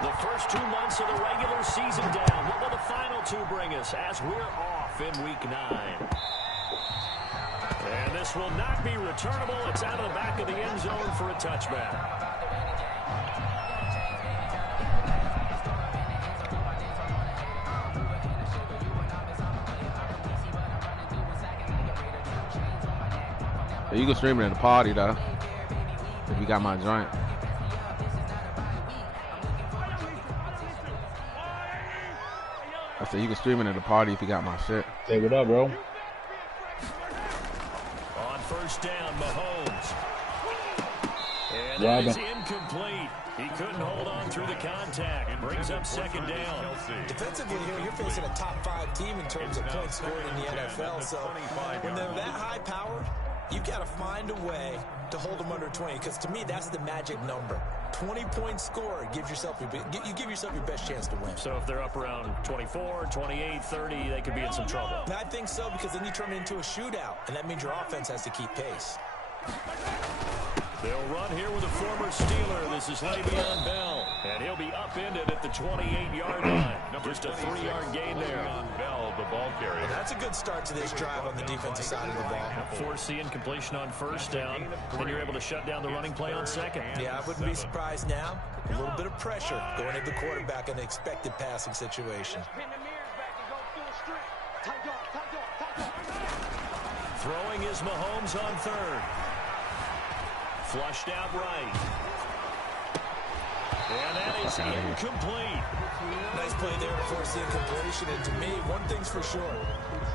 The first 2 months of the regular season down. What will the final 2 bring us as we're off in Week 9? And this will not be returnable. It's out of the back of the end zone for a touchback. You can stream it at the party, though, if you got my joint. I said you can stream it at the party if you got my shit. Hey, what up, bro? On first down, Mahomes. And that is incomplete. He couldn't hold on through the contact. Brings up second down. Defensively here, you're facing a top 5 team in terms of points scored in the NFL. So when they're that high powered, you got to find a way to hold them under 20, because to me, that's the magic number. 20 points scored gives yourself you give yourself your best chance to win. So if they're up around 24, 28, 30, they could be in some trouble. And I think so, because then you turn it into a shootout, and that means your offense has to keep pace. They'll run here with a former Steeler. This is Le'Veon Bell, and he'll be upended at the 28-yard line. Just a 3-yard gain there. Bell, the ball carrier. And that's a good start to this drive on the defensive side of the ball. Force the incompletion on first down. Then you're able to shut down the running play on second. Yeah, I wouldn't be surprised now. A little bit of pressure going into the quarterback in an expected passing situation. Throwing is Mahomes on third. Flushed out right. And that is incomplete. Nice play there to force the incompletion. And to me, one thing's for sure.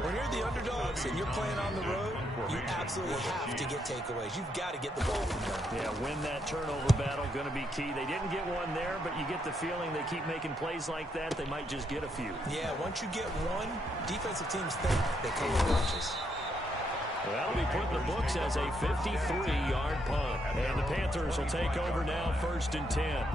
When you're the underdogs and you're playing on the road, you absolutely have to get takeaways. You've got to get the ball from them. Yeah, win that turnover battle, going to be key. They didn't get one there, but you get the feeling they keep making plays like that, they might just get a few. Yeah, once you get one, defensive teams think they come in bunches. Well, that'll be put in the books as a 53-yard punt. And the Panthers will take over now, 1st and 10.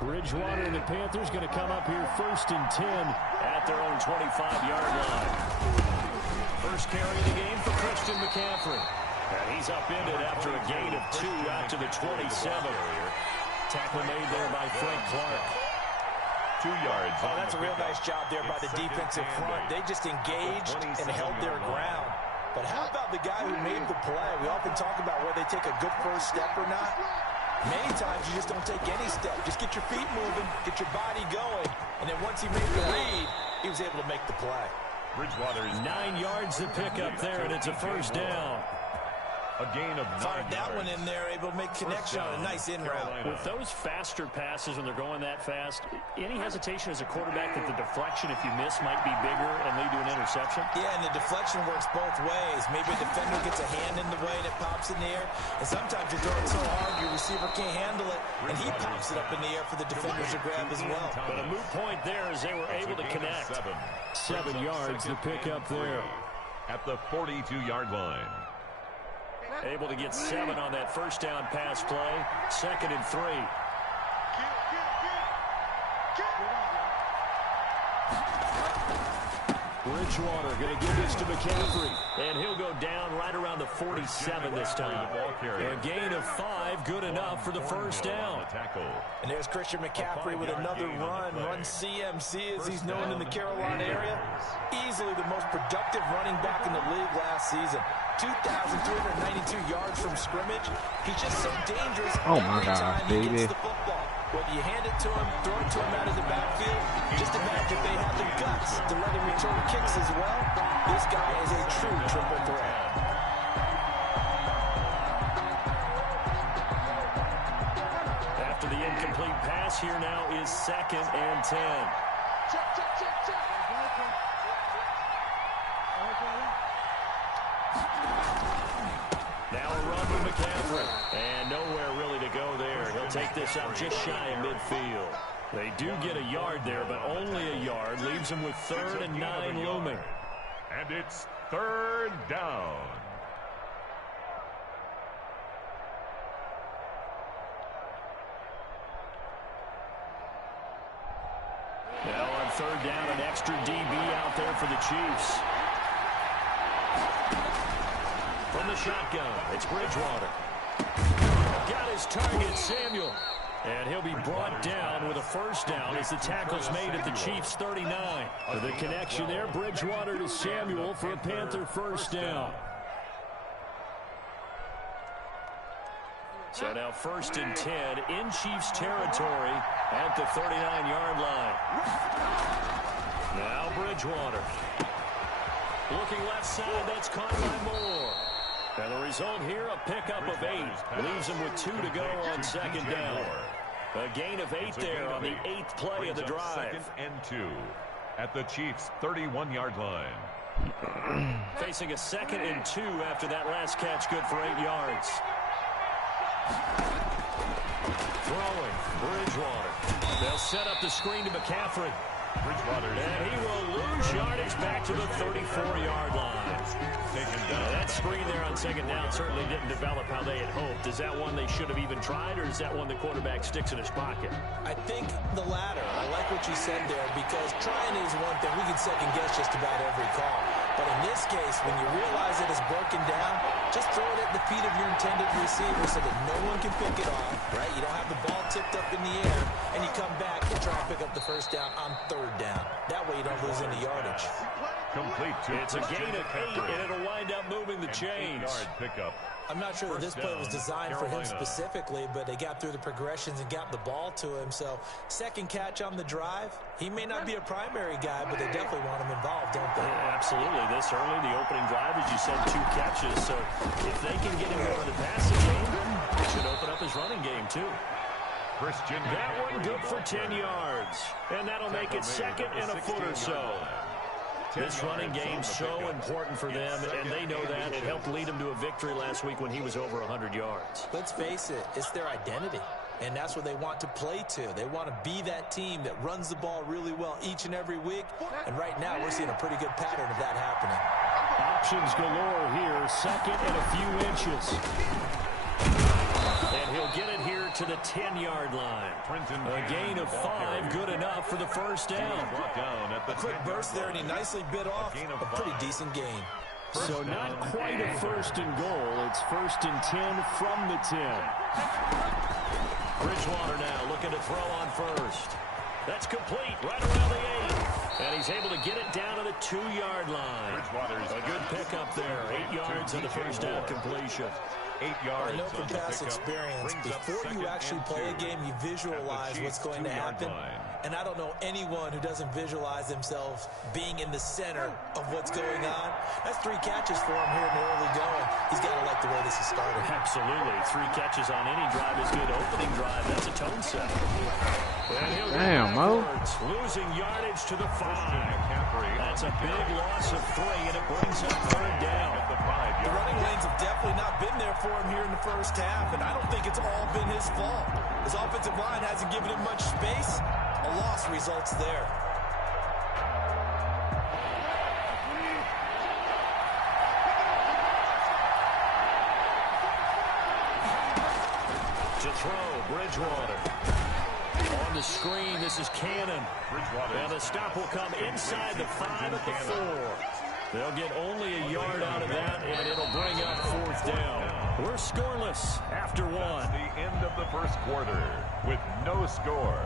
Bridgewater and the Panthers going to come up here 1st and 10 at their own 25-yard line. First carry of the game for Christian McCaffrey. And he's upended after a gain of 2 out to the 27. Tackle made there by Frank Clark. 2 yards. Oh, that's a real nice job there by the defensive front. They just engaged and held their ground. But how about the guy who made the play? We often talk about whether they take a good first step or not. Many times you just don't take any step. Just get your feet moving, get your body going, and then once he made the read, he was able to make the play. Bridgewater is 9 yards to pick up there, and it's a first down. A gain of 9 Fired that one in there, able to make connection on a nice in route. With those faster passes when they're going that fast, any hesitation as a quarterback that the deflection, if you miss, might be bigger and lead to an interception? Yeah, and the deflection works both ways. Maybe a defender gets a hand in the way and it pops in the air, and sometimes you throw it so hard your receiver can't handle it, and he pops it up in the air for the defenders to grab as well. But a moot point there as they were able to connect. 7 yards to pick up there. At the 42-yard line. Able to get 7 on that first down pass play. 2nd and 3. Bridgewater going to give this to McCaffrey. And he'll go down right around the 47 this time. A gain of 5, good enough for the first down. And there's Christian McCaffrey with another run CMC as he's known in the Carolina area. Easily the most productive running back in the league last season. 2,392 yards from scrimmage. He's just so dangerous. Oh my God, baby. Whether you hand it to him, throw it to him out of the backfield, just imagine if they have the guts to let him return kicks as well. This guy is a true triple threat. After the incomplete pass, here now is 2nd and 10. Now a run with McCaffrey. And nowhere really to go there. He'll take this up just shy of midfield. They do get a yard there, but only a yard. Leaves them with 3rd and 9 looming. And it's 3rd down. Now third down, an extra DB out there for the Chiefs. From the shotgun, it's Bridgewater. Got his target, Samuel. And he'll be brought down with a first down as the tackle's made at the Chiefs' 39. The connection there, Bridgewater to Samuel for a Panther first down. So now 1st and 10 in Chiefs territory at the 39-yard line. Now Bridgewater. Looking left side, that's caught by Moore. And the result here, a pickup of 8. Leaves him with 2 to go on second down. A gain of 8 there on the 8th play of the drive. 2nd and 2 at the Chiefs' 31-yard line. Facing a 2nd and 2 after that last catch, good for 8 yards. Throwing, Bridgewater. They'll set up the screen to McCaffrey. Bridgewater. And he will lose yardage back to the 34-yard line. That screen there on second down certainly didn't develop how they had hoped. Is that one they should have even tried, or is that one the quarterback sticks in his pocket? I think the latter. I like what you said there, because trying is one thing. We can second guess just about every call. But in this case, when you realize it is broken down, just throw it at the feet of your intended receiver so that no one can pick it off, right? You don't have the ball tipped up in the air, and you come back and try and pick up the first down on 3rd down. That way you don't lose any yardage. Complete to It's a gain of 8, and it'll wind up moving the chains. 8-yard pickup. I'm not sure that this play was designed for him specifically, but they got through the progressions and got the ball to him. So, second catch on the drive. He may not be a primary guy, but they definitely want him involved, don't they? Yeah, absolutely. This early, the opening drive, as you said, 2 catches. So, if they can get him over the passing game, it should open up his running game, too. That one good for 10 yards. And that'll make it 2nd and a foot or so. This running game so important for them, and they know that. It helped lead them to a victory last week when he was over 100 yards. Let's face it, it's their identity, and that's what they want to play to. They want to be that team that runs the ball really well each and every week, and right now we're seeing a pretty good pattern of that happening. Options galore here, 2nd and a few inches. And he'll get it here to the 10-yard line. A gain of 5, good enough for the first down. A quick burst there, and he nicely bit off a pretty decent gain. So not quite a 1st and goal. It's 1st and 10 from the 10. Bridgewater now looking to throw on 1st. That's complete right around the 8. And he's able to get it down to the 2-yard line. A good pickup there. 8 yards on the first down completion. 8 yards. I know from past experience, before you actually play a game, you visualize what's going to happen. And I don't know anyone who doesn't visualize themselves being in the center of what's going on. That's 3 catches for him here in the early going. He's got to like the way this is started. Absolutely. 3 catches on any drive is good. Opening drive, that's a tone set. Damn, Mo. Losing yardage to the 5. That's a big loss of 3, and it brings up 3rd down. The running lanes have definitely not been there for him here in the first half, and I don't think it's all been his fault. His offensive line hasn't given him much space. A loss results there. To throw, Bridgewater. On the screen, this is Cannon. And the stop will come inside the 5 at the 4. They'll get only a yard out of that, and it'll bring up 4th down. We're scoreless after 1. The end of the first quarter with no score.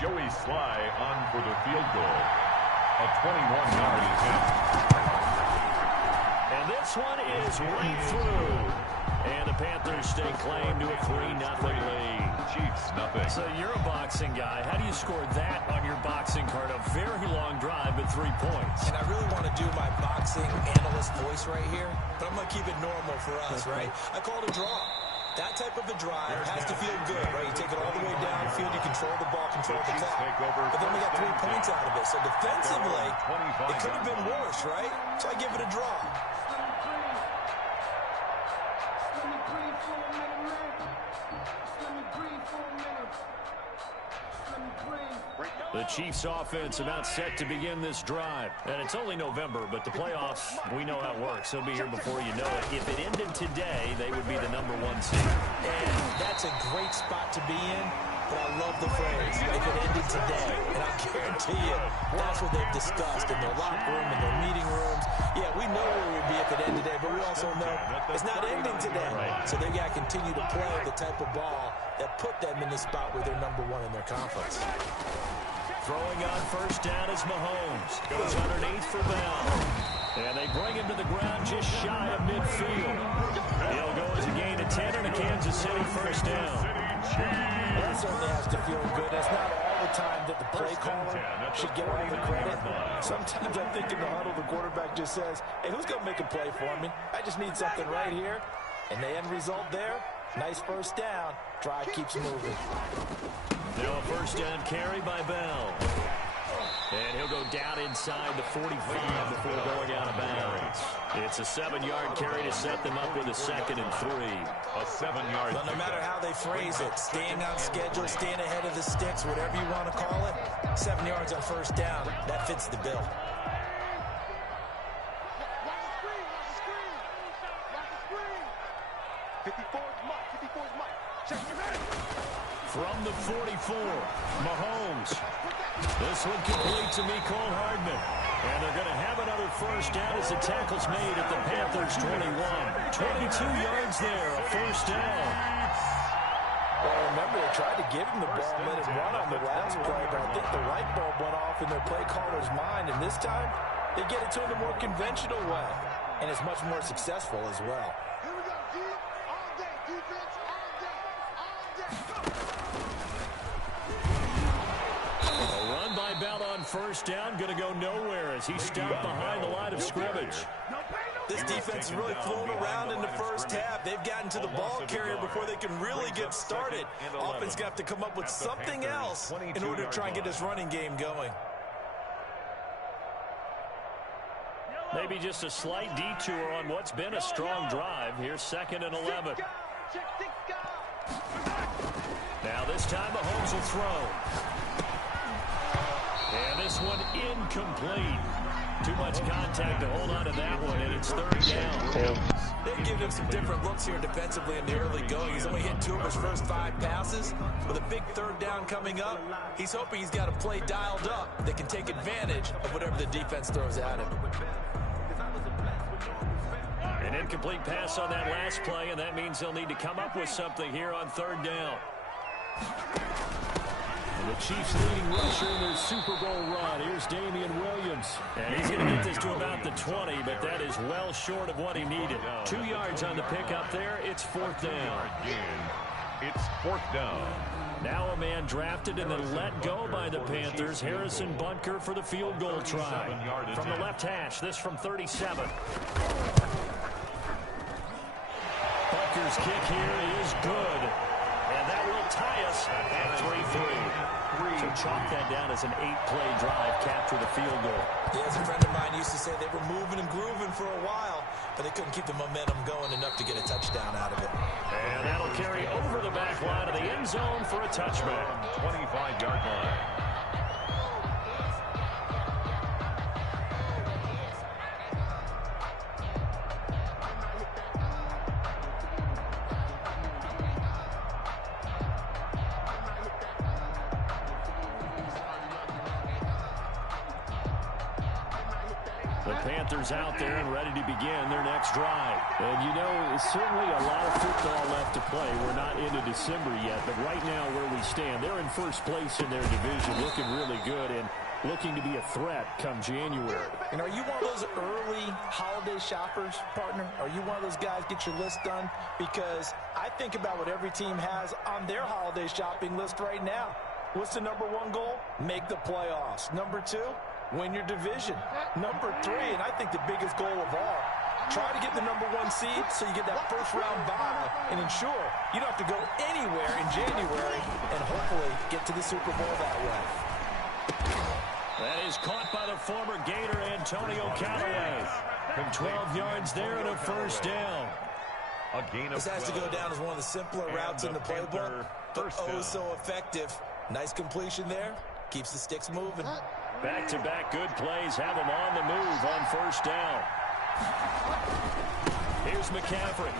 Joey Sly on for the field goal. A 21-yard attempt. And this one is right through. And the Panthers stake claim to a 3-0 lead. Chiefs, nothing. So you're a boxing guy. How do you score that on your boxing card? A very long drive, but 3 points. And I really want to do my boxing analyst voice right here, but I'm going to keep it normal for us, right? I call it a draw. That type of a drive has to feel good, right? You take it all the way downfield, you control the ball, control the clock. But then we got 3 points out of it. So defensively, it could have been worse, right? So I give it a draw. The Chiefs offense about set to begin this drive. And it's only November, but the playoffs, we know how it works. They'll be here before you know it. If it ended today, they would be the #1 seed. And that's a great spot to be in, but I love the phrase, if it ended today. And I guarantee you, that's what they've discussed in their locker room, in their meeting rooms. Yeah, we know where we'll be if it ends today, but we also know it's not ending today. So they got to continue to play the type of ball that put them in the spot where they're #1 in their conference. Throwing on first down is Mahomes. Goes underneath for Bell. And they bring him to the ground just shy of midfield. He'll go as a gain of 10 and a Kansas City first down. That certainly has to feel good. It's not all the time that the play caller should get all the credit. Sometimes I think in the huddle, the quarterback just says, hey, who's going to make a play for me? I just need something right here. And the end result there, nice first down. Drive keeps moving. Now a first down carry by Bell. And he'll go down inside the 45 before going out of bounds. It's a 7-yard carry to set them up with a 2nd and 3. A 7-yard. But no matter how they phrase it, staying on schedule, staying ahead of the sticks, whatever you want to call it, 7 yards on first down, that fits the bill. From the 44, Mahomes. This one complete to Mecole Hardman. And they're going to have another first down as the tackle's made at the Panthers' 21. 22 yards there, a first down. Well, remember, they tried to give him the ball and let him run on the last play, but I think the light bulb went off in their play caller's mind, and this time they get it to him a more conventional way, and it's much more successful as well. Here we go, D. All day, defense, all day, all day. A run by Bell on first down, going to go nowhere as he stopped behind the line of scrimmage. This defense has really flown around in the first half. They've gotten to the ball carrier before they can really get started. Offense got to come up with something else in order to try and get this running game going. Maybe just a slight detour on what's been a strong drive. Here's 2nd and 11. Now this time Mahomes will throw. And this one incomplete. Too much contact to hold on to that one, and it's 3rd down. They've given him some different looks here defensively in the early going. He's only hit 2 of his first 5 passes. With a big 3rd down coming up, he's hoping he's got a play dialed up that can take advantage of whatever the defense throws at him. An incomplete pass on that last play, and that means they'll need to come up with something here on 3rd down. And the Chiefs' leading rusher in their Super Bowl run. Here's Damian Williams. And he's going to get this to about the 20, but that is well short of what he needed. 2 yards on the pickup there. It's 4th down. It's 4th down. Now a man drafted and then let go by the Panthers. Harrison Butker for the field goal try. From the left hash, this from 37. Butker's kick here is good. And that will tie us at 3-3. So chalk that down as an 8-play drive, capture the field goal. Yeah, as a friend of mine used to say, they were moving and grooving for a while, but they couldn't keep the momentum going enough to get a touchdown out of it. And that'll carry over the back line of the end zone for a touchback. 25-yard line. The Panthers out there and ready to begin their next drive. And you know, it's certainly a lot of football left to play. We're not into December yet, but right now where we stand, they're in first place in their division, looking really good and looking to be a threat come January. And are you one of those early holiday shoppers, partner? Are you one of those guys get your list done? Because I think about what every team has on their holiday shopping list right now. What's the #1 goal? Make the playoffs. #2, win your division. #3, and I think the biggest goal of all, try to get the #1 seed so you get that first-round bye and ensure you don't have to go anywhere in January and hopefully get to the Super Bowl that way. That is caught by the former Gator Antonio Callaway. 12 yards there and a first down. This has to go down as one of the simpler routes in the playbook, but oh so effective. Nice completion there. Keeps the sticks moving. Back-to-back good plays have them on the move on first down. Here's McCaffrey.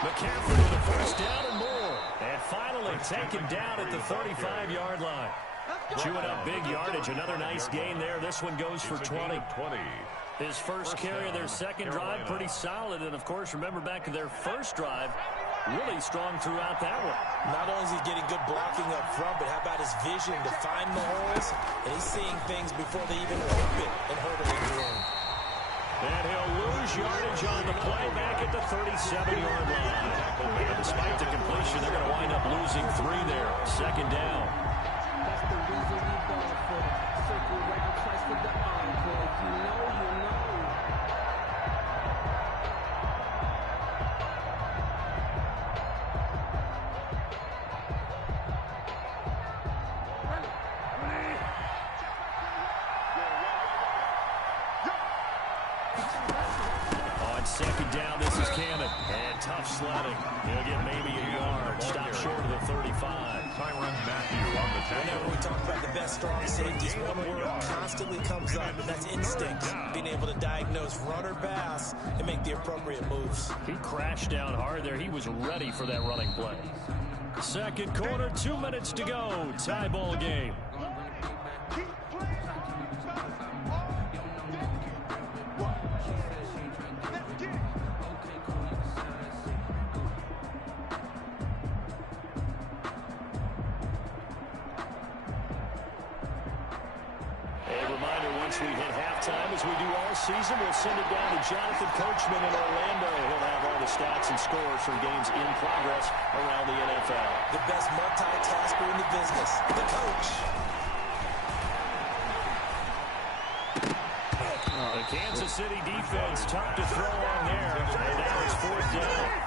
McCaffrey with a first down and more. And finally taken down at the 35-yard line. Chewing up big yardage. Another nice gain there. This one goes for 20. His first carry of their second drive, pretty solid. And, of course, remember back to their first drive, really strong throughout that one. Not only is he getting good blocking up front, but how about his vision to find the holes? And he's seeing things before they even open and hurdling through. And he'll lose yardage on the play back at the 37-yard line. And despite the completion, they're going to wind up losing 3 there. Second down. That's the reason we ball for it. Circle right across with the encore. If you know, you know. On second down, this is Cannon. And tough sledding. He'll get maybe a yard. Stop short of the 35. Tyrann Mathieu on the tackle. Whenever we talk about the best strong safeties, one word constantly comes up, and that's instinct. Being able to diagnose run or pass and make the appropriate moves. He crashed down hard there. He was ready for that running play. Second quarter, 2 minutes to go. Tie ball game. Once we hit halftime, as we do all season, we'll send it down to Jonathan Coachman in Orlando. He'll have all the stats and scores from games in progress around the NFL. The best multitasker in the business, the coach. The Kansas City defense tough to throw on there. And now it's 4th down.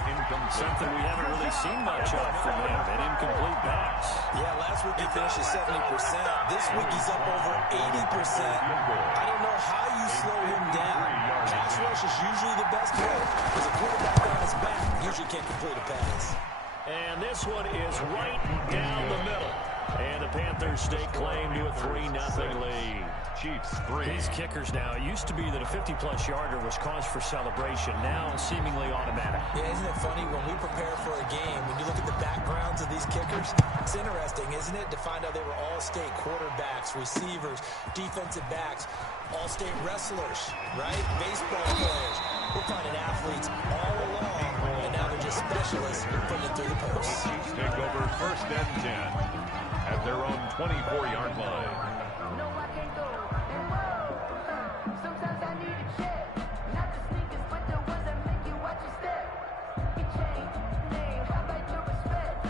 Something we haven't really seen much of from him. An incomplete pass. Yeah, last week he finished at 70%. This week he's up over 80%. I don't know how you slow him down. Pass rush is usually the best way. Because a quarterback on his back usually can't complete a pass. And this one is right down the middle. And the Panthers stake claim to a 3-0 lead. Chiefs 3. These kickers now, it used to be that a 50-plus yarder was cause for celebration. Now seemingly automatic. Yeah, isn't it funny when we prepare for a game, when you look at the backgrounds of these kickers, it's interesting, isn't it, to find out they were all-state quarterbacks, receivers, defensive backs, all-state wrestlers, right? Baseball players. We're finding athletes all along, and now they're just specialists putting it through the post. Chiefs take over 1st and 10 at their own 24-yard line. No, I can't go. And whoa, sometimes I need a check. Not the sneakers, but the ones that make you watch your step. Your chain, name, how about your respect?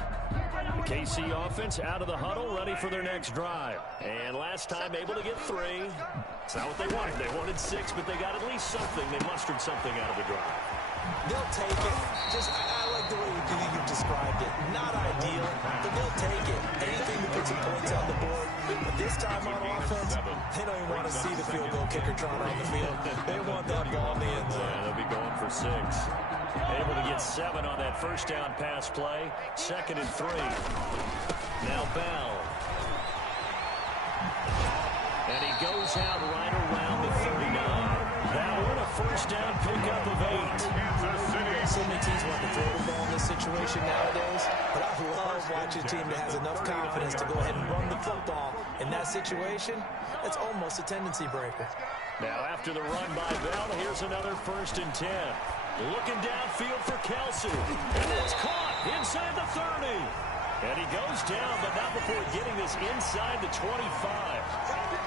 The KC offense out of the huddle, ready for their next drive. And last time able to get 3. It's not what they wanted. They wanted 6, but they got at least something. They mustered something out of the drive. They'll take it. Just, I like the way you've described it. Not ideal, but they'll take it. Anything to put some points on the board. But this time on offense, they don't even want to see the field goal kicker trying on the field. They want that ball in the end zone. Yeah, they'll be going for 6. Able to get 7 on that first down pass play. 2nd and 3. Now Bell. And he goes out right around the 39. Now we're in a first down pickup of 8. So many teams want to throw the ball in this situation nowadays, but I love watching a team that has enough confidence to go ahead and run the football. In that situation, that's almost a tendency breaker. Now after the run by Bell, here's another 1st and 10. Looking downfield for Kelsey. And it's caught inside the 30. And he goes down, but not before getting this inside the 25.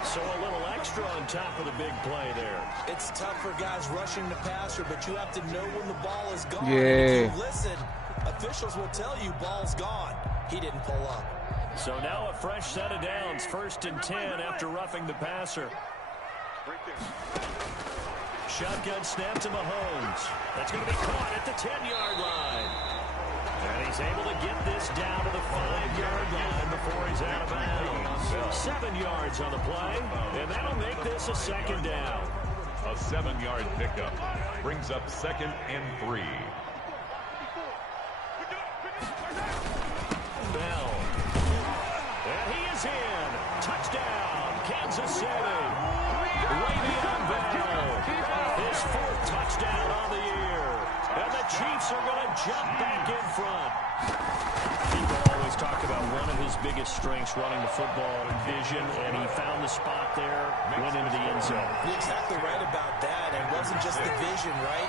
So a little extra on top of the big play there. It's tough for guys rushing the passer, but you have to know when the ball is gone. Yeah. If you listen, officials will tell you ball's gone. He didn't pull up. So now a fresh set of downs. 1st and 10 after roughing the passer. Shotgun snap to Mahomes. That's going to be caught at the 10-yard line. And he's able to get this down to the 5-yard line before he's out of bounds. 7 yards on the play, and that'll make this a 2nd down. A 7-yard pickup brings up 2nd and 3. Bell. And he is in. Touchdown, Kansas City. Le'Veon Bell. His 4th touchdown on the year. And the Chiefs are going to jump back in front. Keep all talked about one of his biggest strengths running the football, vision, and he found the spot there, went into the end zone. You're exactly right about that. It wasn't just the vision, right?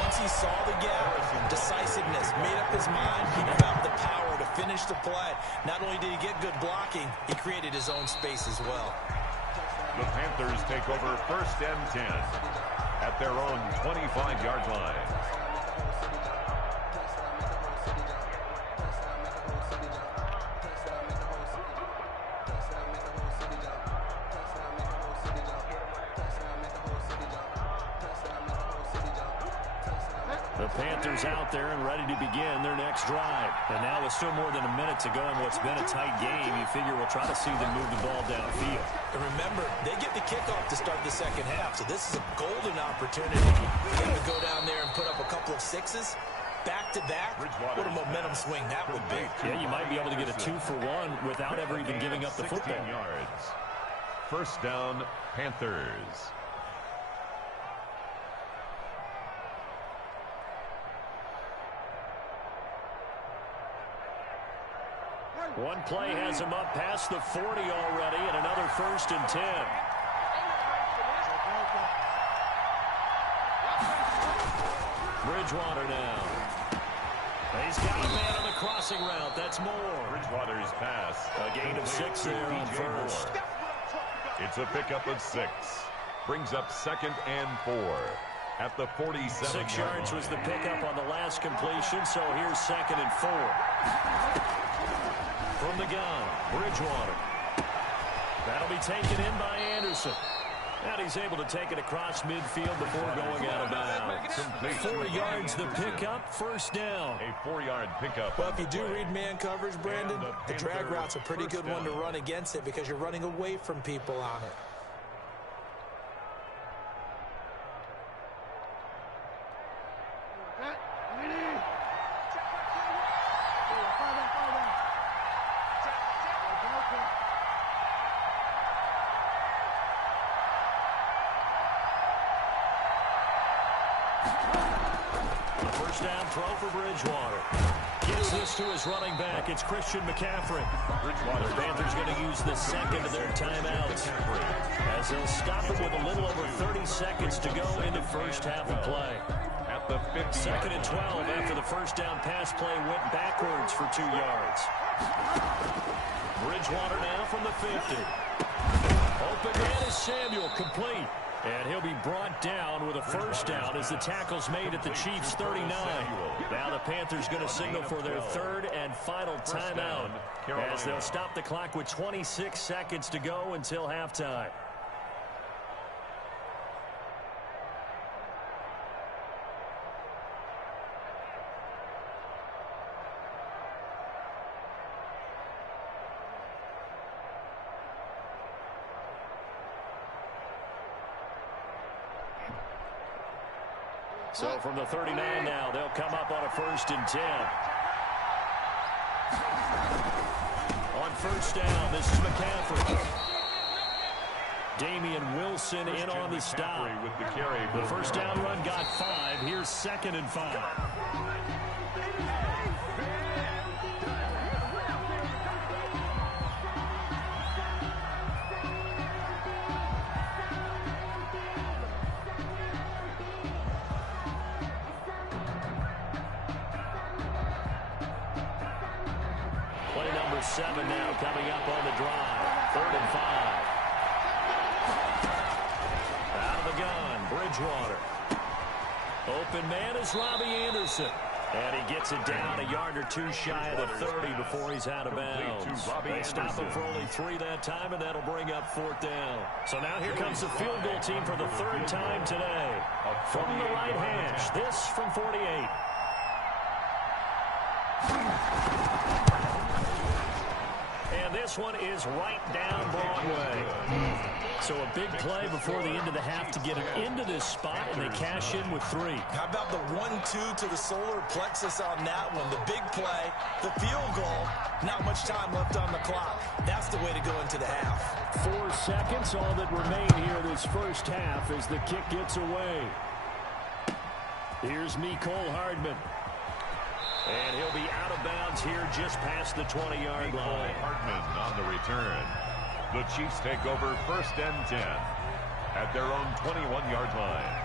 Once he saw the gap, decisiveness, made up his mind, he grabbed the power to finish the play. Not only did he get good blocking, he created his own space as well. The Panthers take over 1st and 10 at their own 25-yard line. The Panthers out there and ready to begin their next drive. And now with still more than a minute to go in what's been a tight game, you figure we'll try to see them move the ball downfield. And remember, they get the kickoff to start the second half, so this is a golden opportunity for them to go down there and put up a couple of sixes. Back-to-back, what a momentum swing that would be. Yeah, you might be able to get a 2-for-1 without ever even giving up the football. Yards. 1st down, Panthers. One play has him up past the 40 already, and another 1st and 10. Bridgewater now. He's got a man on the crossing route. That's more. Bridgewater's pass. A gain of 6 there on 1st. It's a pickup of 6. Brings up 2nd and 4 at the 47. 6 yards was the pickup on the last completion, so here's 2nd and 4. From the gun, Bridgewater. That'll be taken in by Anderson. And he's able to take it across midfield before going out of bounds. 4 yards the pickup, 1st down. A 4-yard pickup. Well, if you do read man coverage, Brandon, the drag route's a pretty good one to run against it because you're running away from people on it. Throw for Bridgewater. Gets this to his running back. It's Christian McCaffrey. The Panthers going to use the 2nd of their timeouts as they'll stop it with a little over 30 seconds to go in the 1st half of play. At the 50. 2nd and 12 after the 1st down pass play went backwards for 2 yards. Bridgewater now from the 50. Open man is Samuel, complete. And he'll be brought down with a 1st down as the tackle's made at the Chiefs' 39. Now the Panthers going to signal for their 3rd and final timeout as they'll stop the clock with 26 seconds to go until halftime. So from the 39 now, they'll come up on a 1st and 10. On 1st down, this is McCaffrey. Damian Wilson in on the stop. The 1st down run got 5. Here's 2nd and 5. Play number 7 now coming up on the drive. 3rd and 5. Out of the gun, Bridgewater. Open man is Robbie Anderson. And he gets it down a yard or 2 shy of the 30 before he's out of bounds. They stop him for only 3 that time, and that'll bring up 4th down. So now here comes the field goal team for the 3rd time today. From the right hash, this from 48. And this one is right down Broadway. So a big play before the end of the half to get it into this spot, and they cash in with 3. How about the 1-2 to the solar plexus on that one? The big play, the field goal, not much time left on the clock. That's the way to go into the half. 4 seconds, all that remain here this 1st half as the kick gets away. Here's Mecole Hardman. And he'll be out of bounds here just past the 20-yard line. Hartman on the return. The Chiefs take over 1st and 10 at their own 21-yard line.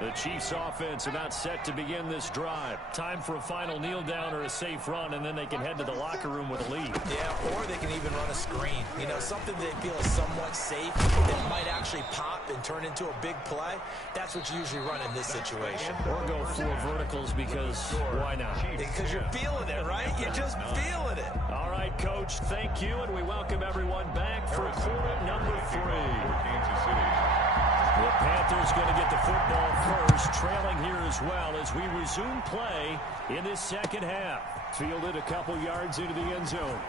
The Chiefs offense about set to begin this drive. Time for a final kneel down or a safe run, and then they can head to the locker room with a lead. Yeah, or they can even run a screen. You know, something they feel is somewhat safe that might actually pop and turn into a big play. That's what you usually run in this situation. Or go 4 verticals because why not? Because you're feeling it, right? You're just feeling it. All right, Coach, thank you, and we welcome everyone back for quarter number 3. Kansas City. The Panthers going to get the football first, trailing here as well as we resume play in this second half. Fielded a couple yards into the end zone.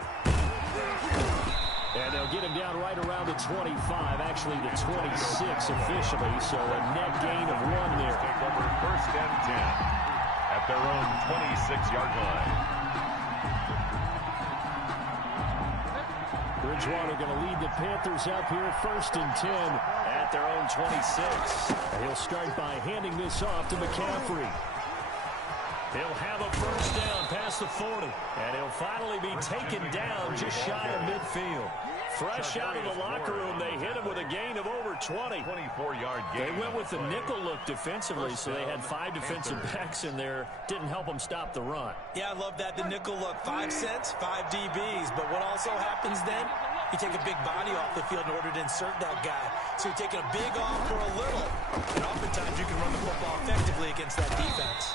And they'll get him down right around the 25, actually the 26 officially, so a net gain of 1 there. Take over 1st and 10 at their own 26-yard line. Bridgewater going to lead the Panthers up here 1st and 10 at their own 26. He'll start by handing this off to McCaffrey. He'll have a first down past the 40. And he'll finally be taken down just shy of midfield. Fresh out of the locker room, they hit him with a gain of over 20. 24-yard gain. They went with the nickel look defensively, so they had 5 defensive backs in there. Didn't help them stop the run. Yeah, I love that. The nickel look, 5 cents, 5 DBs. But what also happens then, you take a big body off the field in order to insert that guy. So you're taking a big off for a little. And oftentimes you can run the football effectively against that defense.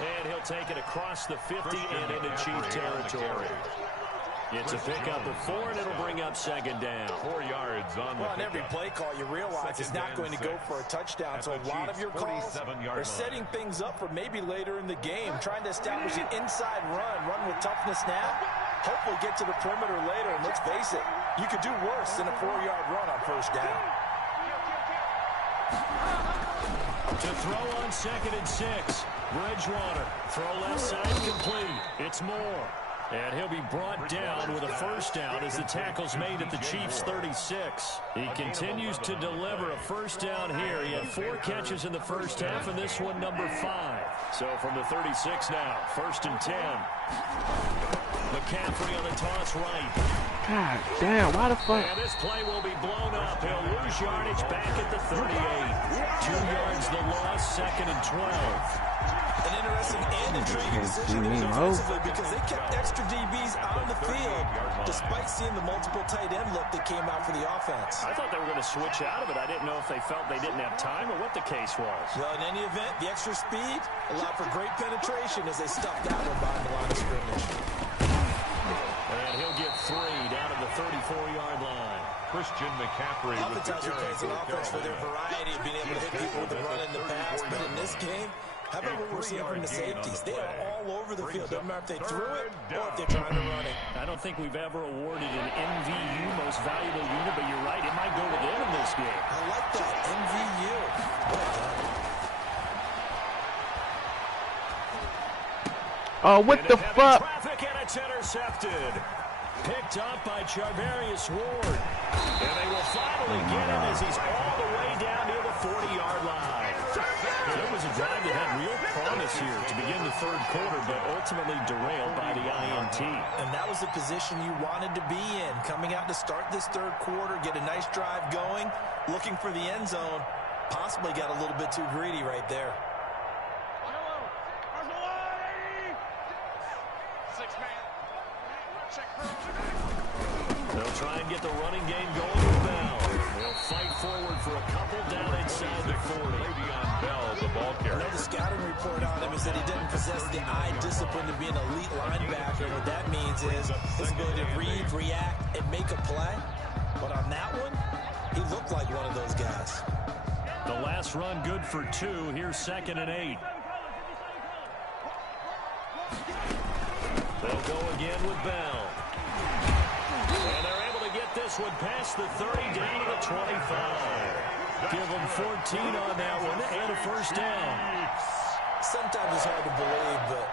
And he'll take it across the 50 and into Chief territory. It's a pickup of 4, and it'll bring up 2nd down. 4 yards on the on every play call, you realize it's not going to go for a touchdown. So a lot of your calls are setting things up for maybe later in the game, trying to establish an inside run with toughness now. Hopefully get to the perimeter later, and let's face it, you could do worse than a 4-yard run on 1st down. To throw on 2nd and 6. Bridgewater, throw left side complete. It's Moore. And he'll be brought down with a first down as the tackle's made at the Chiefs' 36. He continues to deliver a first down here. He had 4 catches in the first half, and this one number 5. So from the 36 now, 1st and 10. McCaffrey on the toss right. God damn, why the fuck? And this play will be blown up. He'll lose yardage back at the 38. 2 yards the loss, 2nd and 12. An interesting and intriguing decision defensively because they kept extra DBs on the field despite seeing the multiple tight end look that came out for the offense. I thought they were going to switch out of it. I didn't know if they felt they didn't have time or what the case was. Well, in any event, the extra speed allowed for great penetration as they stuffed that one behind the line of scrimmage. And he'll get 3 down to the 34-yard line. Christian McCaffrey. Oftentimes we praise an offense for their variety of being able to hit people with the run in the pass, but in this game, how about what we're seeing from the safeties? They are all over the field. Doesn't matter if they threw it or if they're trying to run it. I don't think we've ever awarded an MVU, most valuable unit, but you're right. It might go to them in this game. I like that. MVU. Oh, what the fuck? Traffic, and it's intercepted. Picked up by Charvarius Ward. And they will finally get him as he's all the way down near the 40-yard line. It was a drive that had real promise here to begin the 3rd quarter, but ultimately derailed by the INT. And that was the position you wanted to be in. Coming out to start this 3rd quarter, get a nice drive going, looking for the end zone. Possibly got a little bit too greedy right there. They'll try and get the running game going with Bell. They'll fight forward for a couple down inside the 40. Le'Veon Bell, the ball carrier. The scouting report on him is that he didn't possess the eye discipline to be an elite linebacker. And what that means is his ability to read, react, and make a play. But on that one, he looked like one of those guys. The last run good for 2. Here's 2nd and 8. They'll go again with Bell. And they're able to get this one past the 30 down to the 25. Give them 14 on that one and a first down. Sometimes it's hard to believe, but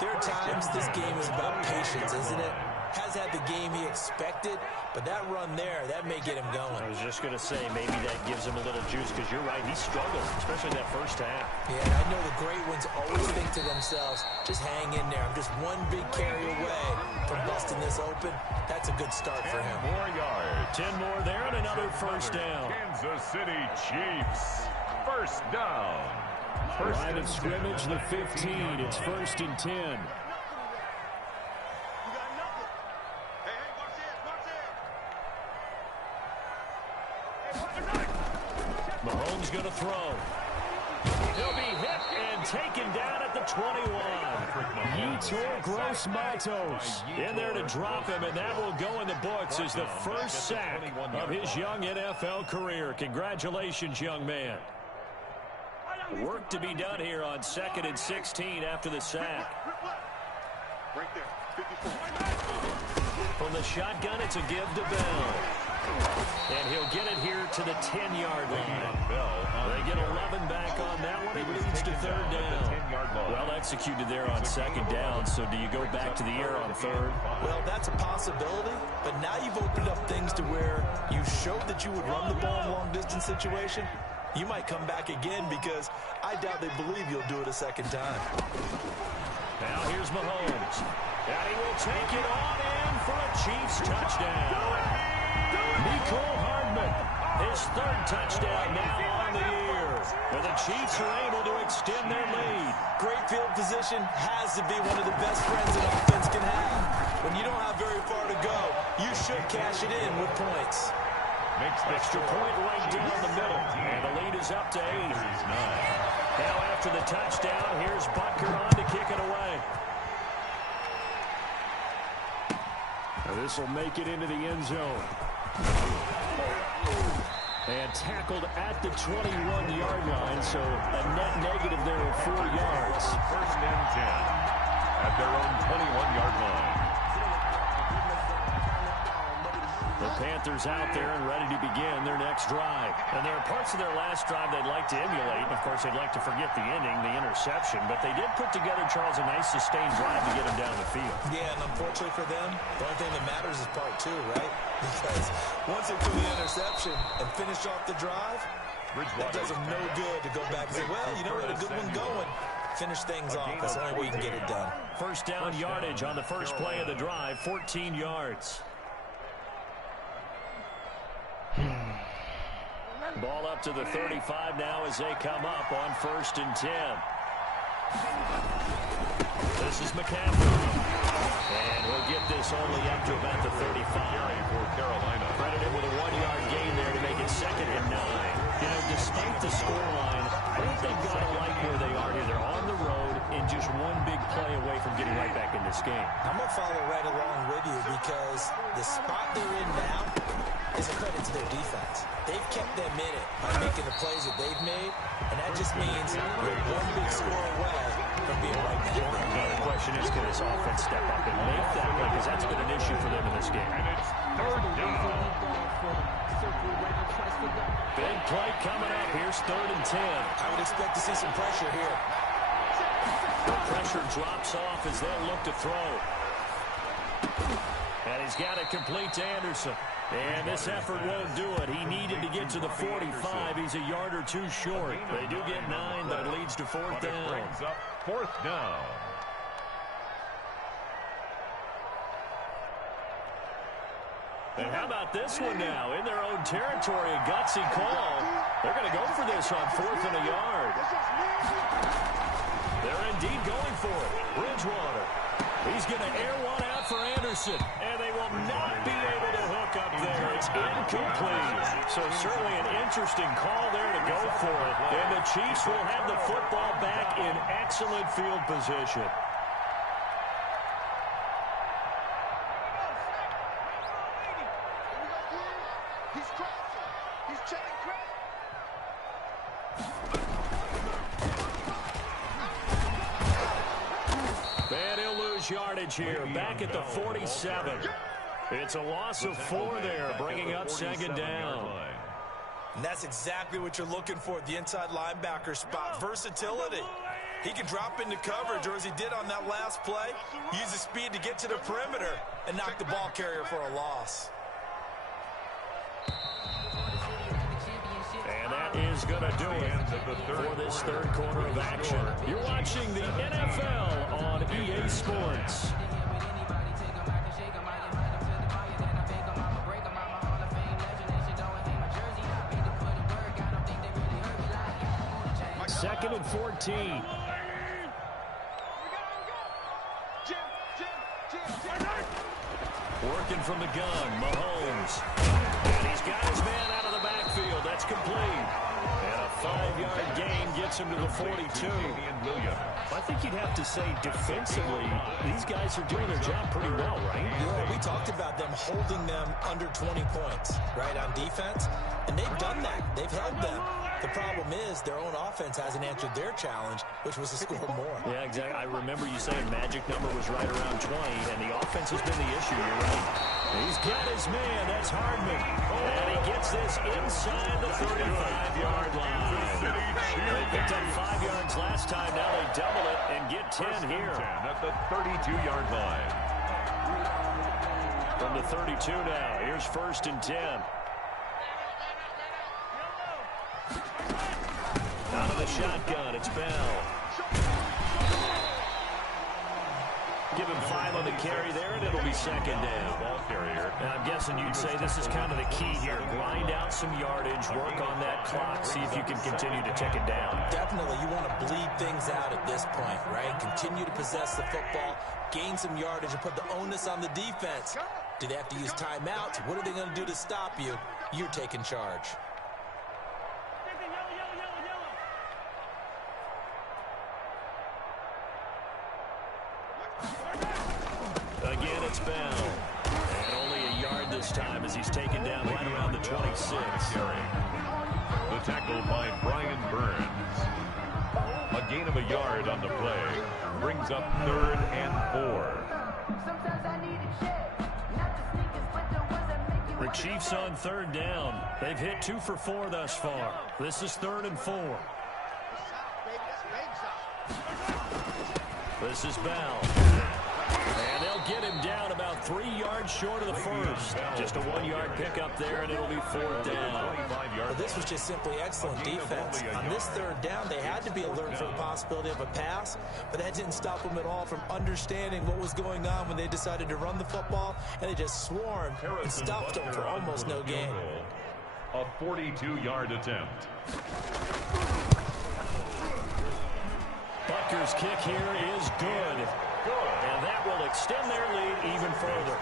there are times this game is about patience, isn't it? has had the game he expected, but that run there, that may get him going. I was just going to say, maybe that gives him a little juice, because you're right, he struggled, especially that first half. Yeah, and I know the great ones always think to themselves, just hang in there. I'm just one big carry away from busting this open. That's a good start for him. 10 more yards. 10 more there and another first down. Kansas City Chiefs. First down. Line of scrimmage, the 15. It's 1st and 10. Mahomes going to throw. He'll be hit and taken down at the 21. Yetur Gross-Matos in there to drop him, and that will go in the books as the first sack of his young NFL career. Congratulations, young man. Work to be done here on 2nd and 16 after the sack. Right there, 54. From the shotgun, it's a give to Bell. And he'll get it here to the 10-yard line. They get 11 back on that one. It leads to 3rd down. Well executed there on 2nd down. So do you go back to the air on 3rd? Well, that's a possibility, but now you've opened up things to where you showed that you would run the ball in a long-distance situation. You might come back again, because I doubt they believe you'll do it a second time. Now here's Mahomes. And he will take it on in for a Chiefs touchdown. Nicole Hardman, his 3rd touchdown now on the year. And the Chiefs are able to extend their lead. Great field position has to be one of the best friends an offense can have. When you don't have very far to go, you should cash it in with points. Extra point right down the middle. And the lead is up to 8. Now after the touchdown, here's Butker on to kick it away. This will make it into the end zone. And tackled at the 21-yard line, so a net negative there of 4 yards. 1st and 10 at their own 21-yard line. The Panthers out there and ready to begin their next drive. And there are parts of their last drive they'd like to emulate. Of course, they'd like to forget the ending, the interception. But they did put together, Charles, a nice sustained drive to get them down the field. Yeah, and unfortunately for them, the only thing that matters is part 2, right? Because once they threw the interception and finish off the drive, that does them no good to go back and say, well, you know, we had a good one going. Finish things off. That's the only way you can get it done. First down yardage on the first play of the drive, 14 yards. Ball up to the 35 now as they come up on 1st and 10. This is McCaffrey. And we'll get this only up to about the 35. For Carolina. Credited with a 1-yard gain there to make it 2nd and 9. You know, despite the scoreline, I think they've got to like where they are here. They're on the road and just one big play away from getting right back in this game. I'm going to follow right along with you, because the spot they're in now is a credit to their defense. They've kept them in it by making the plays that they've made, and that just means you're one big score away from being right back there. Now the question is, can this offense step up and make that play? Because that's been an issue for them in this game. And it's 3rd down. Big play coming up. Here's 3rd and 10. I would expect to see some pressure here. The pressure drops off as they'll look to throw. And he's got it complete to Anderson. And this effort won't do it. He needed to get to the 45. He's a yard or 2 short. They do get 9, but it leads to 4th down. Brings up 4th down. And how about this one now? In their own territory, a gutsy call. They're going to go for this on 4th and a yard. They're indeed going for it. Bridgewater. He's going to air one out for Anderson. And they will not be able to hook up there. It's incomplete. So certainly an interesting call there to go for it. And the Chiefs will have the football back in excellent field position. He's crossing. He's checking credit. And he'll lose yardage here. Back at the 47. It's a loss of 4 there, bringing up 2nd down. And that's exactly what you're looking for, the inside linebacker spot. Versatility. He can drop into coverage, or as he did on that last play, use his speed to get to the perimeter and knock the ball carrier for a loss. And that is going to do it for this third quarter of action. You're watching the NFL on EA Sports. Second and 14. Working from the gun, Mahomes. And he's got his man out of the backfield. That's complete. And a 5-yard gain gets him to the 42. I think you'd have to say defensively, these guys are doing their job pretty well, right? Yeah, we talked about them holding them under 20 points, right, on defense. And they've done that. They've held them. The problem is their own offense hasn't answered their challenge, which was to score more. Yeah, exactly. I remember you saying magic number was right around 20, and the offense has been the issue. You're right. He's got his man. That's Hardman. And he gets this inside the 35-yard line. They picked up 5 yards last time. Now they double it and get 10 here. 10 at the 32-yard line. From the 32 now. Here's 1st and 10. Out of the shotgun, it's Bell. Give him 5 on the carry there, and it'll be 2nd down. Ball carrier. And I'm guessing you'd say this is kind of the key here. Grind out some yardage, work on that clock, see if you can continue to tick it down. Definitely, you want to bleed things out at this point, right? Continue to possess the football, gain some yardage, and put the onus on the defense. Do they have to use timeouts? What are they going to do to stop you? You're taking charge. Again, it's Bell. And only a yard this time as he's taken down right around the 26. The tackle by Brian Burns. A gain of a yard on the play. Brings up 3rd and 4. The Chiefs on 3rd down. They've hit 2 for 4 thus far. This is 3rd and 4. This is Bell. And they'll get him down about 3 yards short of the first. Just a 1-yard pickup there, and it'll be 4th down. Well, this was just simply excellent defense. On this 3rd down, they had to be alert for the possibility of a pass, but that didn't stop them at all from understanding what was going on when they decided to run the football, and they just swarmed and stopped them for almost no gain. A 42-yard attempt. Butker's kick here is good. And that will extend their lead even further.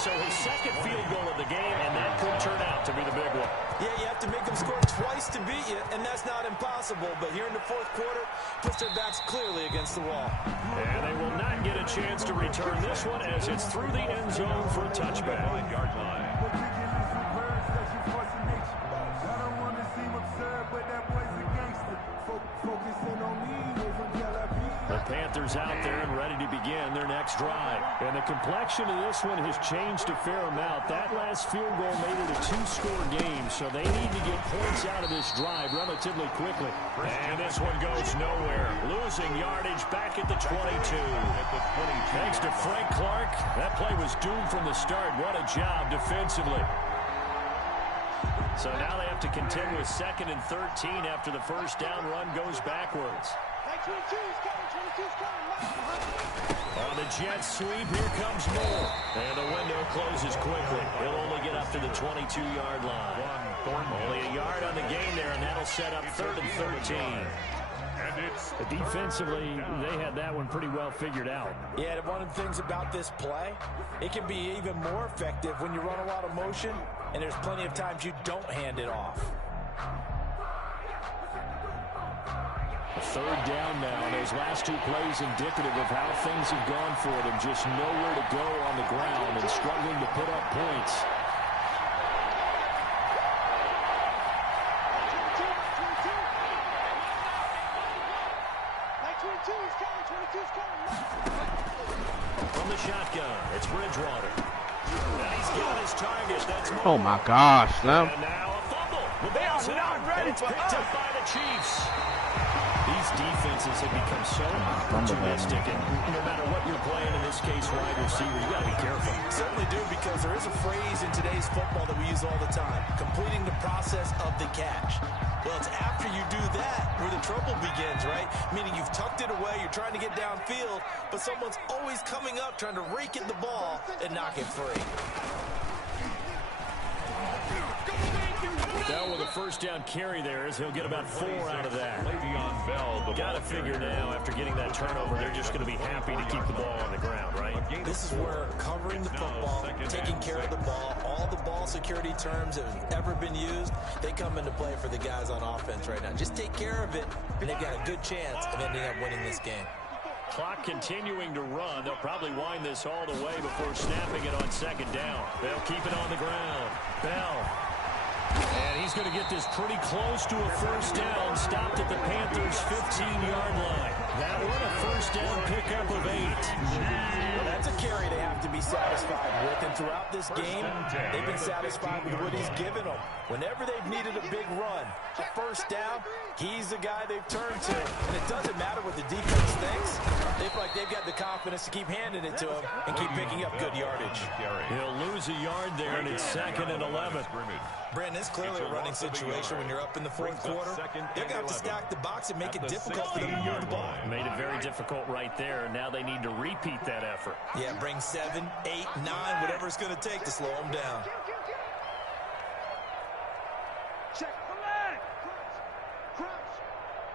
So his 2nd field goal of the game, and that could turn out to be the big one. Yeah, you have to make them score twice to beat you, and that's not impossible. But here in the 4th quarter, puts their backs clearly against the wall. And they will not get a chance to return this one as it's through the end zone for a touchback. 5-yard line. The Panthers out there and ready to begin their next drive. And the complexion of this one has changed a fair amount. That last field goal made it a 2-score game, so they need to get points out of this drive relatively quickly. And this one goes nowhere. Losing yardage back at the 22. Thanks to Frank Clark. That play was doomed from the start. What a job defensively. So now they have to contend with 2nd and 13 after the first down run goes backwards. On the jet sweep, here comes Moore. And the window closes quickly. He'll only get up to the 22-yard line. Only a yard on the gain there, and that'll set up 3rd and 13. But defensively, they had that one pretty well figured out. Yeah, one of the things about this play, it can be even more effective when you run a lot of motion, and there's plenty of times you don't hand it off. 3rd down now. Those last 2 plays indicative of how things have gone for them. Just nowhere to go on the ground and struggling to put up points. From the shotgun, it's Bridgewater. And he's got his target. That's Moore. Oh my gosh, now. And now a fumble. The ball's out, and it's picked up by the Chiefs. He's these defenses have become so opportunistic, and no matter what you're playing, in this case, wide receiver, you got to be careful. Certainly do, because there is a phrase in today's football that we use all the time: completing the process of the catch. Well, it's after you do that where the trouble begins, right? Meaning you've tucked it away, you're trying to get downfield, but someone's always coming up trying to rake at the ball and knock it free. Bell with a first down carry there, as he'll get about 4 out of that. Le'Veon Bell, Got to figure now, after getting that turnover, they're just going to be happy to keep the ball on the ground, right? This is where covering the football, taking care of the ball, all the ball security terms that have ever been used, they come into play for the guys on offense right now. Just take care of it, and they've got a good chance of ending up winning this game. Clock continuing to run. They'll probably wind this all the way before snapping it on second down. They'll keep it on the ground. Bell. And he's going to get this pretty close to a first down. Stopped at the Panthers' 15-yard line. That one a first down pickup of 8. Well, that's a carry they have to be satisfied with. And throughout this game, they've been satisfied with what he's given them. Whenever they've needed a big run, a first down, he's the guy they've turned to. And it doesn't matter what the defense thinks. They feel like they've got the confidence to keep handing it to him and keep picking up good yardage. He'll lose a yard there, and it's 2nd and 11. Brandon, it's clearly a running situation when you're up in the fourth quarter. They're going to have to stack the box and make it difficult for them to move the ball. Made it very difficult right there. Now they need to repeat that effort. Yeah, bring 7, 8, 9, whatever it's going to take to slow them down. Check. Come back. Crouch.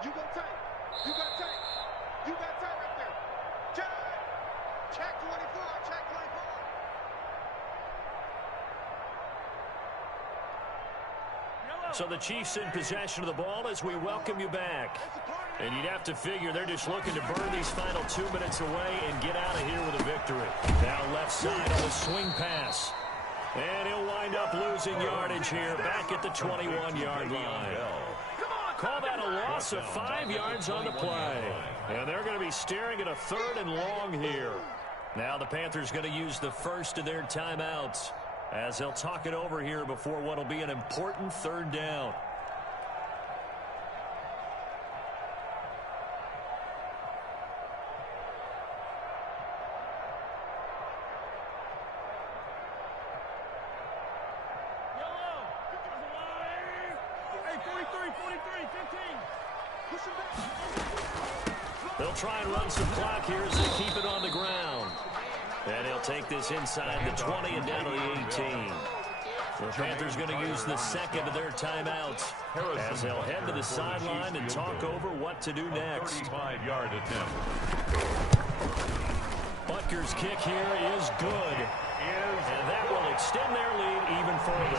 You go tight. You got tight. You got tight right there. Check. Check 24. Check 24. So the Chiefs in possession of the ball as we welcome you back. And you'd have to figure they're just looking to burn these final 2 minutes away and get out of here with a victory. Now left side on the swing pass. And he'll wind up losing yardage here back at the 21-yard line. Call that a loss of 5 yards on the play. And they're going to be staring at a 3rd and long here. Now the Panthers going to use the first of their timeouts, as they'll talk it over here before what will be an important 3rd down. They'll try and run some clock here as they keep it on the ground. And he'll take this inside the 20 and down to the 18. The Panthers going to use the 2nd of their timeouts as they'll head to the sideline and talk over what to do next. 35-yard attempt. Butker's kick here is good. And that will extend their lead even further.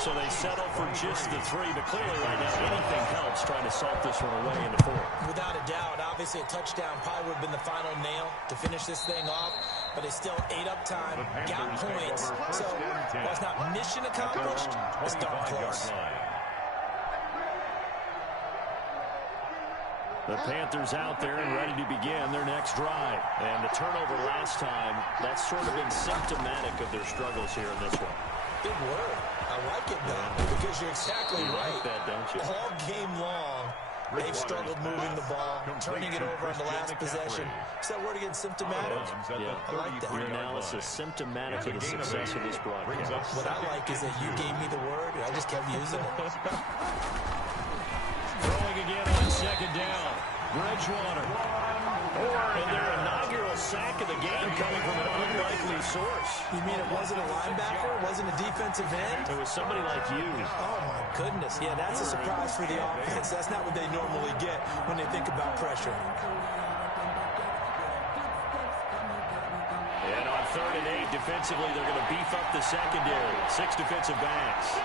So they settle for just the 3, but clearly right now anything helps trying to salt this one away in the 4th. Without a doubt, obviously a touchdown probably would have been the final nail to finish this thing off, but they still ate up time, got points. So while it's not mission accomplished, it's darn close. The Panthers out there and ready to begin their next drive. And the turnover last time, that's sort of been symptomatic of their struggles here in this one. Big word. I like it, though, because you're exactly right. Like that, don't you? All game long, they've struggled moving the ball, turning it over on the last possession. Is that word again, symptomatic? Yeah, I like that. Your analysis, symptomatic of the success of this broadcast. What I like is that you gave me the word, and I just kept using it. Throwing again on 2nd down. Bridgewater. And their inaugural sack of the game coming from an unlikely source. You mean it wasn't a linebacker? It wasn't a defensive end? It was somebody like you. Oh, my goodness. Yeah, that's a surprise for the offense. That's not what they normally get when they think about pressure. And on 3rd and 8, defensively, they're going to beef up the secondary. 6 defensive backs.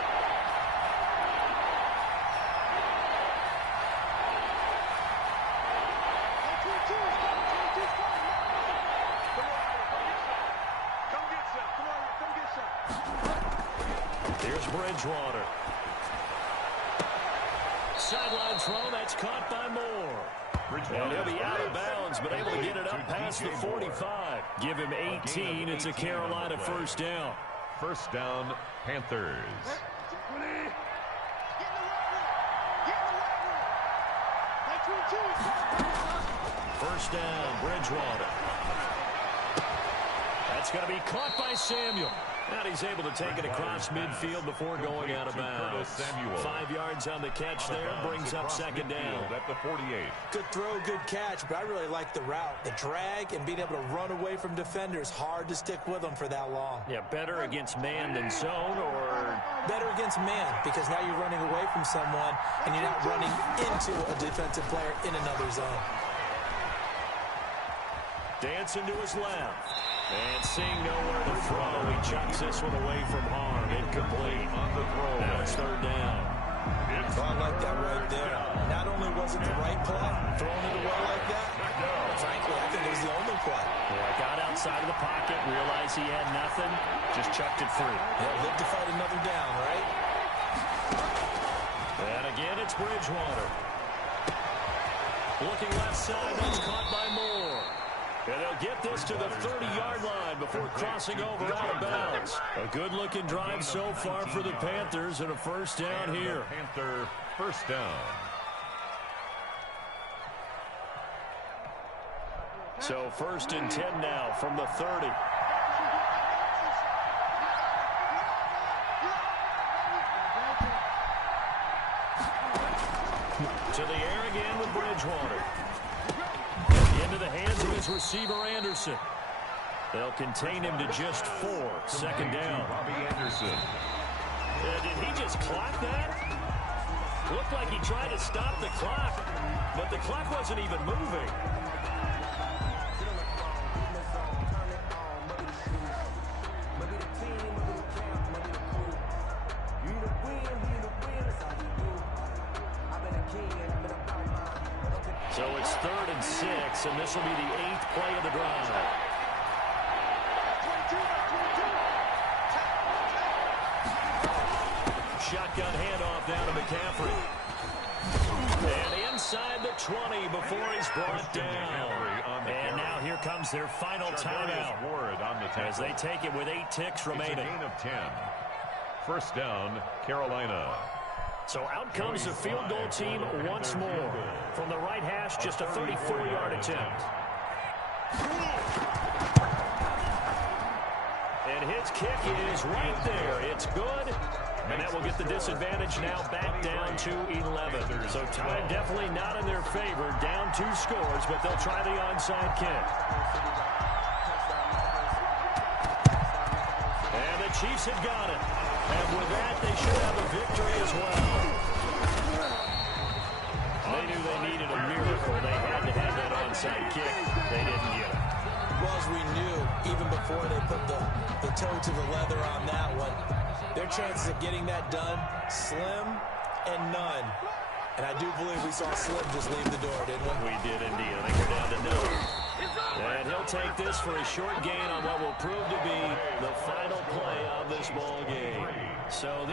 Here's Bridgewater. Sideline throw, that's caught by Moore. And he'll be out of bounds, but able to get it up past the 45. Give him 18. It's a Carolina first down. First down, Panthers. Get in the right room. Get in the right room. First down, Bridgewater. That's going to be caught by Samuel. And he's able to take it across midfield before going out of bounds. 5 yards on the catch there, brings up second down. At the 48. Good throw, good catch, but I really like the route. The drag and being able to run away from defenders, hard to stick with them for that long. Yeah, better against man than zone, or better against man, because now you're running away from someone and you're not running into a defensive player in another zone. Dancing to his left. And seeing nowhere to throw, he chucks this one away from harm. Incomplete on the throw. Now it's third down. I like that right there. Not only was it the right play, throwing it away like that, but frankly, I think it was the only play. Yeah, got outside of the pocket, realized he had nothing, just chucked it free. Yeah, live to fight another down, right? And again, it's Bridgewater. Looking left side, that's caught by Moore. And they'll get this to the 30-yard line before crossing over out of bounds. A good-looking drive so far for the Panthers, and a first down here. Panther first down. So first and 10 now from the 30. To the air again with Bridgewater. Into the hands of his receiver, Anderson. They'll contain him to just 4. Second down. Bobby Anderson. Did he just clock that? Looked like he tried to stop the clock, but the clock wasn't even moving. So it's 3rd and 6, and this will be the 8th play of the drive. Shotgun handoff down to McCaffrey. And inside the 20 before he's brought down. And now here comes their final timeout as they take it with 8 ticks remaining. It's a gain of 10. First down, Carolina. So out comes the field goal team once more. From the right hash, just a 34-yard attempt. And his kick is right there. It's good. And that will get the disadvantage now back down to 11. So time definitely not in their favor. Down 2 scores, but they'll try the onside kick. And the Chiefs have got it. And with that, they should have a victory as well. They knew they needed a miracle. They had to have that onside kick. They didn't get it. Well, as we knew, even before they put the toe to the leather on that one, their chances of getting that done, slim and none. And I do believe we saw Slim just leave the door, didn't we? We did indeed. I think we're down to none. And he'll take this for a short gain on what will prove to be the final play of this ball game. So